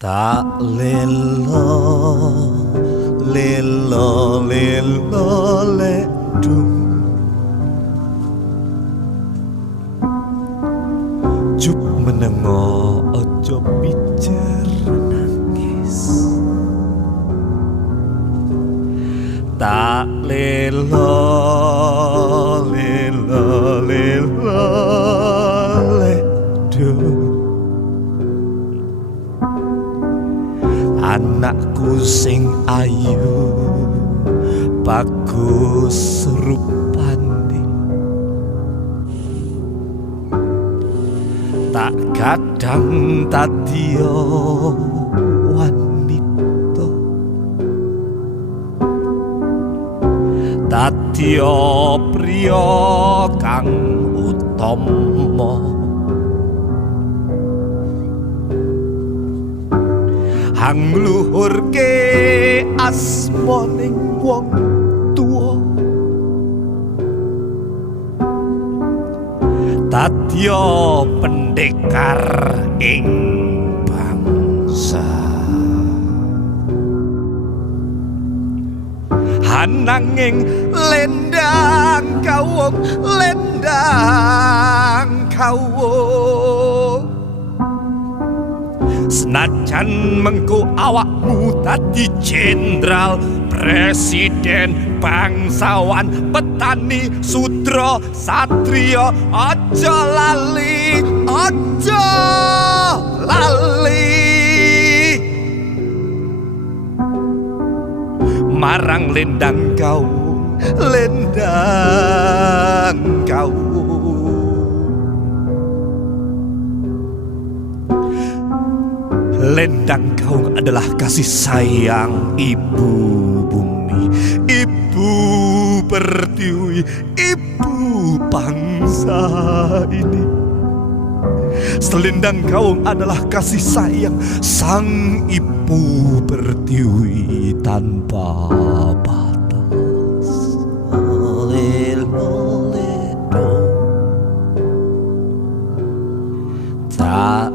Tak lelo, lelo, lelo, ledung Jup menengo ojo pijer nangis Tak lelo, lelo, lelo, ledung Anakku sing ayu bagus rupane tak kadang tadiyo wanita tadiyo priya kang utama hang luhurke asmaning wong tuwa tadya pendekar ing bangsa hananging lendang kawung senajan mengko awakmu dadi jenderal presiden bangsawan petani sudra satria aja lali marang lendang kawung Lendang Kawung adalah kasih sayang ibu bumi, ibu pertiwi, ibu bangsa ini. Selendang Kawung adalah kasih sayang sang ibu pertiwi tanpa batas. Tak